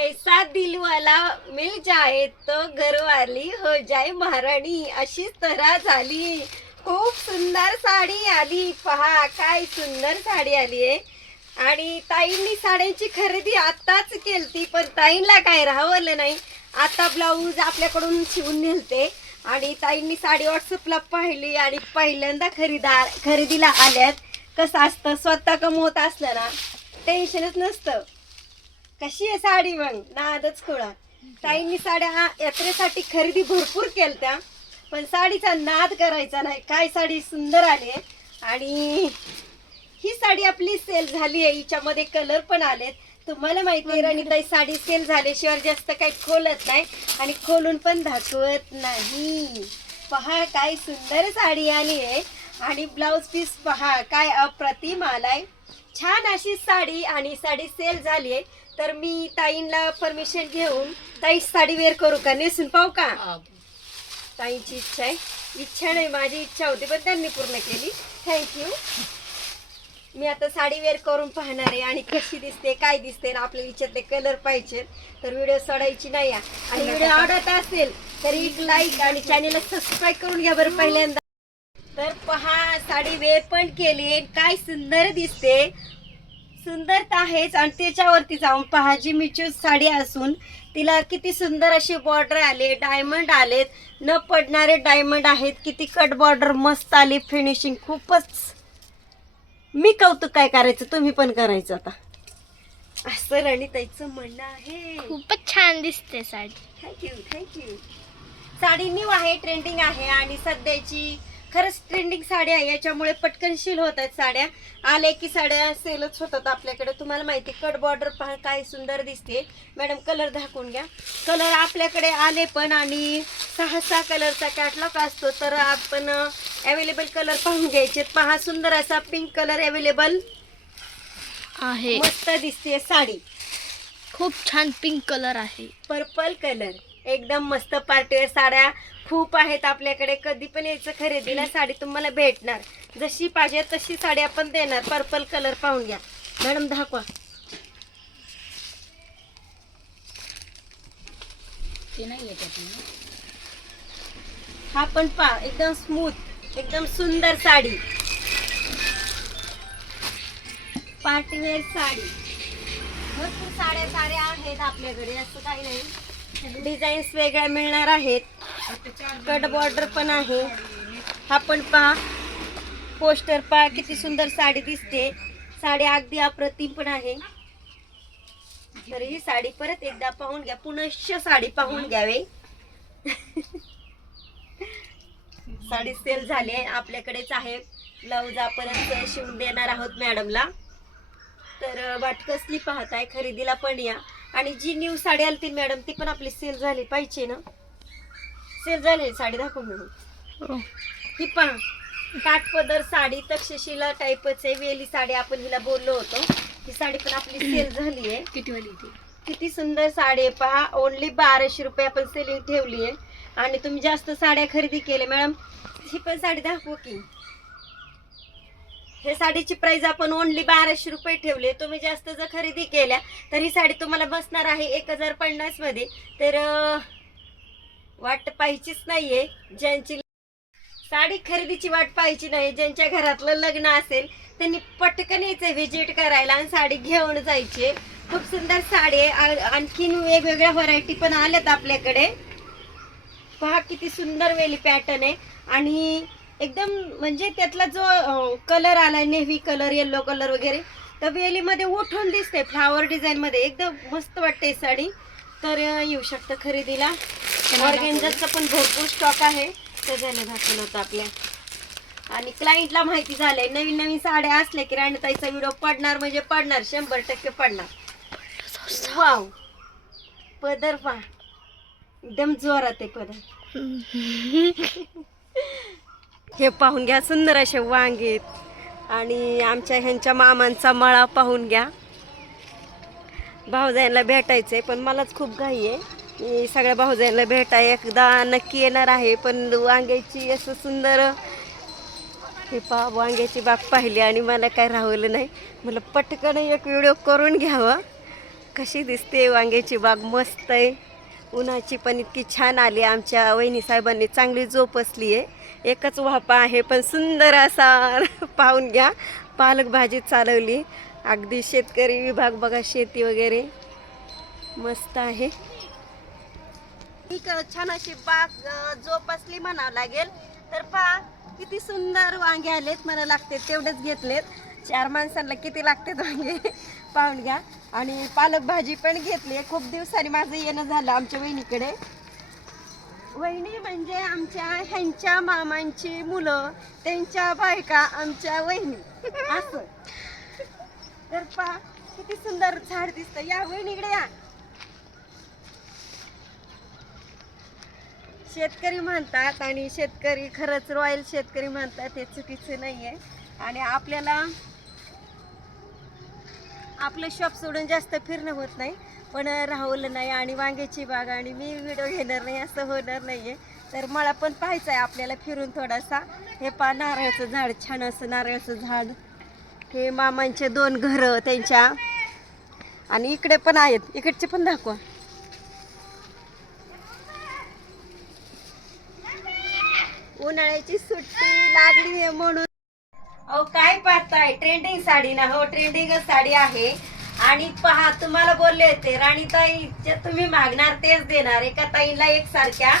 ऐसा दिल वाला मिल जाए तो घरवाली हो जाए महाराणी अशीच तऱ्हा झाली. खूप सुंदर साडी आली. पहा काय सुंदर साडी आली आहे. आणि ताईंनी साड्यांची खरेदी आत्ताच केलती पण ताईंना काय राहवलं नाही. आता ब्लाऊज आपल्याकडून शिवून नेलते. आणि ताईंनी साडी व्हॉट्सअपला पाहिली आणि पहिल्यांदा खरेदार खरेदीला आल्यात. कसं असतं? स्वतः कमवत असलं ना टेन्शनच नसतं. कशी आहे साडी मग? नादच खोळा. ताईंनी साड्या यात्रेसाठी खरेदी भरपूर केलत्या पण साडीचा नाद करायचा नाही. काय साडी सुंदर आली आहे. आणि ही साडी आपली सेल झाली आहे. हिच्यामध्ये कलर पण आलेत. तुम्हाला माहिती आहे राणीताई साडी सेल झाल्याशिवाय जास्त काही खोलत नाही आणि खोलून पण दाखवत नाही. पहा काय सुंदर साडी आली आहे. आणि ब्लाऊज पीस पहा काय अप्रतिम आलाय. छान अशी साडी आणि साडी सेल झाली आहे. तर मी ताईंना परमिशन घेऊन ताई साडी वेअर करू का? नेसून पाहू का? ताईंची इच्छा आहे. इच्छा नाही माझी इच्छा होती पण त्यांनी पूर्ण केली. थँक्यू मी आता साडी वेअर करून पाहणार आहे आणि कशी दिसते काय दिसते ना आपल्या विचारले कलर पाहिजे. तर व्हिडिओ सोडायची नाही. आणि व्हिडिओ आवडत असेल तर एक लाईक आणि चॅनलला सबस्क्राईब करून घ्या बरं पहिल्यांदा. तर पहा साडी वेअर पण केली काय सुंदर दिसते. सुंदर आहेच आणि त्याच्यावरती जाऊन पहा जी मिचूज साडी असून तिला किती सुंदर अशी बॉर्डर आले डायमंड आलेत. न पडणारे डायमंड आहेत. किती कट बॉर्डर मस्त आली फिनिशिंग खूपच. मी कौतुक काय करायचं? तुम्ही पण करायचं आता. असं रणीताईचं म्हणणं आहे. खूपच छान दिसते sari. Thank you thank you sari new आहे ट्रेंडिंग आहे आणि सध्याची खरंच ट्रेंडिंग साड्या आहे याच्यामुळे पटकन शील होत आहेत साड्या. आले की साड्या सेलच होतात आपल्याकडे. तुम्हाला माहिती कट बॉर्डर पहा काय सुंदर दिसते. मॅडम कलर दाखवून घ्या. कलर आपल्याकडे आले पण आणि सहा सहा कलरचा कॅटलॉग असतो तर आपण अवेलेबल कलर पाहून घ्यायचे. पहा सुंदर असा पिंक कलर अवेलेबल आहे. मस्त दिसते साडी. खूप छान पिंक कलर आहे. पर्पल कलर एकदम मस्त पार्टीवेअर साड्या खूप आहेत आपल्याकडे. कधी पण यायचं खरेदीला साडी तुम्हाला भेटणार. जशी पाहिजे तशी साडी आपण देणार. पर्पल कलर पाहून घ्या. मॅडम दाखवा. हा पण पा एकदम स्मूथ एकदम सुंदर साडी. पार्टीवेअर साडी. भरपूर साड्या साड्या आहेत आपल्याकडे असं काही नाही. डिझाईन्स वेगळ्या मिळणार आहेत. कट बॉर्डर पण आहे. हा पण पहा. पोस्टर पहा किती सुंदर साडी दिसते. साडी अगदी अप्रतिम पण आहे. तर ही साडी परत एकदा पाहून घ्या. पुनश्च साडी पाहून घ्यावे. साडी सेल झाली आहे. आपल्याकडेच आहे. ब्लाऊज आपण शिवून देणार आहोत मॅडमला. तर वाटकसली वाट कसली पाहताय. खरेदीला पण या. आणि जी न्यू साडी आली ती मॅडम ती पण आपली सेल झाली पाहिजे ना? सेल झाली साडी दाखव म्हणून. ही. पहा काठपदर साडी तक्षशिला टाईपच आहे वेली साडी आपण हिला बोललो होतो. ही साडी पण आपली सेल झाली आहे. किती वाली ती? किती सुंदर साडी आहे पहा. ओनली बाराशे रुपये आपण सेलिंग ठेवली आहे. आणि तुम्ही जास्त साड्या खरेदी केल्या. मॅडम ही पण साडी दाखवू की. हे साडीची प्राइस आपण ओनली बाराशे रुपये ठेवले तुम्ही जास्त जर खरेदी केल्या तर ही साडी तुम्हाला बसणार आहे एक हजार पन्नासमध्ये. तर वाट पाहिजेच नाहीये. ज्यांची साडी खरेदीची वाट पाहायची नाही ज्यांच्या घरातलं लग्न असेल त्यांनी पटकन यायचं व्हिजिट करायला आणि साडी घेऊन जायचे खूप सुंदर साडी आहे. आणखीन वेगवेगळ्या व्हरायटी पण आल्यात आपल्याकडे. पहा किती सुंदर वेली पॅटर्न आहे. आणि एकदम म्हणजे त्यातला जो कलर आलाय नेव्ही कलर येल्लो कलर वगैरे तर वेलीमध्ये उठून दिसते फ्लावर डिझाईन मध्ये. एकदम मस्त वाटते साडी. तर येऊ शकतं खरेदीला. ऑर्गेन्झाचा पण भरपूर स्टॉक आहे. त्याच्याने दाखवलं होतं आपल्या. आणि क्लायंटला माहिती झालंय नवीन नवीन साड्या असल्या की राणीताईचा व्हिडिओ पडणार म्हणजे पडणार शंभर टक्के पडणार. वाव पदर पा एकदम जोरात आहे पदर. हे पाहून घ्या सुंदर असे वांगेत आणि आमच्या ह्यांच्या मामांचा मळा पाहून घ्या. भाऊजाईंना आहे पण मलाच खूप घाई आहे. मी सगळ्या भाऊजाईंना भेटाय एकदा नक्की येणार आहे पण वांग्याची असं सुंदर हे पा वांग्याची बाग पाहिली आणि मला काय राहवलं नाही. मला पटकन एक व्हिडिओ करून घ्यावा. कशी दिसते वांग्याची बाग मस्त आहे. उन्हाची पण इतकी छान आली. आमच्या वहिनी साहेबांनी चांगली जोपसली आहे. एकच वापा आहे पण सुंदर असा पाहून घ्या. पालक भाजी चालवली. अगदी शेतकरी विभाग बघा शेती वगैरे मस्त आहे. छान अशी बाग जोपासली म्हणावं लागेल. तर पहा किती सुंदर वांगे आलेत मला लागते तेवढेच घेतलेत. चार माणसांना किती लागतात वांगे? पाहून घ्या. आणि पालक भाजी पण घेतली खूप दिवसांनी माझं येणं झालं आमच्या वहिनीकडे. वहिनी म्हणजे आमच्या ह्यांच्या मामांची मुलं त्यांच्या बायका आमच्या वहिनी. असं. तर पहा किती सुंदर झाड दिसतं. या वहिनीकडे या. शेतकरी म्हणतात आणि शेतकरी खरंच रॉयल शेतकरी म्हणतात हे चुकीचं नाही आहे आणि आपल्याला आपलं शॉप सोडून जास्त फिरणं होत नाही. पण राहुल नाही आणि वांग्याची बाग आणि मी व्हिडिओ घेणार नाही असं होणार नाही आहे तर मला पण पाहायचं आहे आपल्याला फिरून थोडासा. हे पा नारळाचं झाड छान असं नारळाचं झाड. हे मामांचे दोन घरं त्यांच्या. आणि इकडे पण आहेत. इकडचे पण दाखवा. उन्हाळ्याची सुट्टी लागली आहे म्हणून. अहो काय पाहताय? ट्रेंडिंग साडी ना हो ट्रेंडिंगच साडी आहे. आणि पहा तुम्हाला बोलले होते राणीताई जे तुम्ही मागणार तेच देणार. एका ताईला एक सारख्या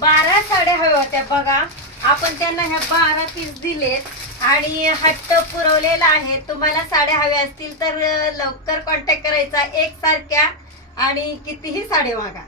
बारा साड्या हव्या होत्या. बघा आपण त्यांना ह्या बारा पीस दिलेत आणि हट्ट पुरवलेला आहे. तुम्हाला साड्या हव्या असतील तर लवकर कॉन्टॅक्ट करायचा एक सारख्या आणि कितीही साड्या मागा.